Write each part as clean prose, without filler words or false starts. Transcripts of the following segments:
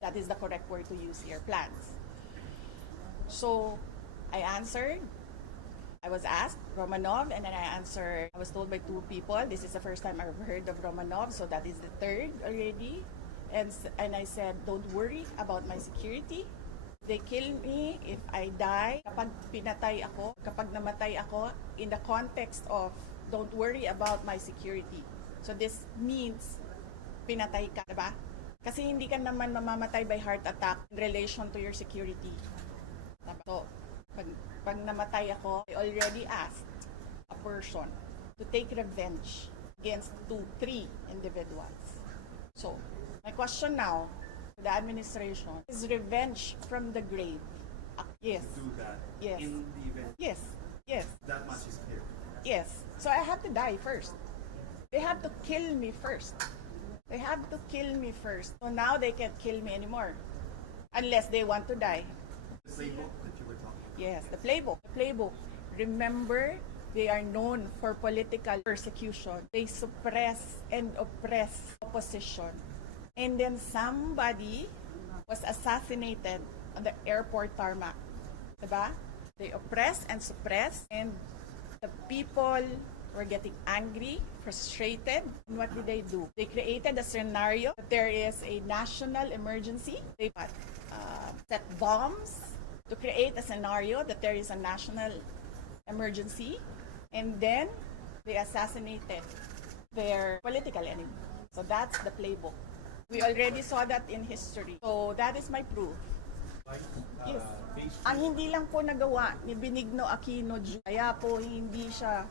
That is the correct word to use here, plans. So I answered. I was asked Romanov, and then I answered. I was told by two people. This is the first time I've heard of Romanov, so that is the third already. And I said, don't worry about my security. They kill me if I die. Kapag pinatay ako, kapag namatay ako, in the context of don't worry about my security. So this means pinatay ka, diba? Kasi hindi ka naman mamamatay by heart attack in relation to your security. So, pag namatay ako, I already asked a person to take revenge against 3 individuals. So, my question now to the administration is revenge from the grave. Yes. Do that Yes. in the event. Yes. Yes. That much is clear. Yes. So I have to die first. They have to kill me first. They have to kill me first. So now they can't kill me anymore. Unless they want to die. The playbook that you were talking about. Yes, the playbook. The playbook. Remember, they are known for political persecution. They suppress and oppress opposition. And then somebody was assassinated on the airport tarmac. Diba? They oppress and suppress, and the people were getting angry, frustrated. And what did they do? They created a scenario that there is a national emergency. They set bombs to create a scenario that there is a national emergency. And then they assassinated their political enemy. So that's the playbook. We already saw that in history. So that is my proof. Yes. Ang hindi lang po nagawa ni Benigno Aquino Jr. Kaya po hindi siya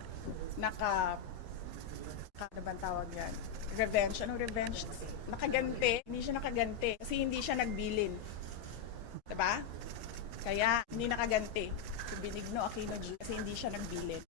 ano bang tawag yan? Revenge. Anong revenge? Nakaganti. Hindi siya nakaganti kasi hindi siya nagbilin. Diba? Kaya hindi nakaganti si Benigno Aquino Jr. kasi hindi siya nagbilin.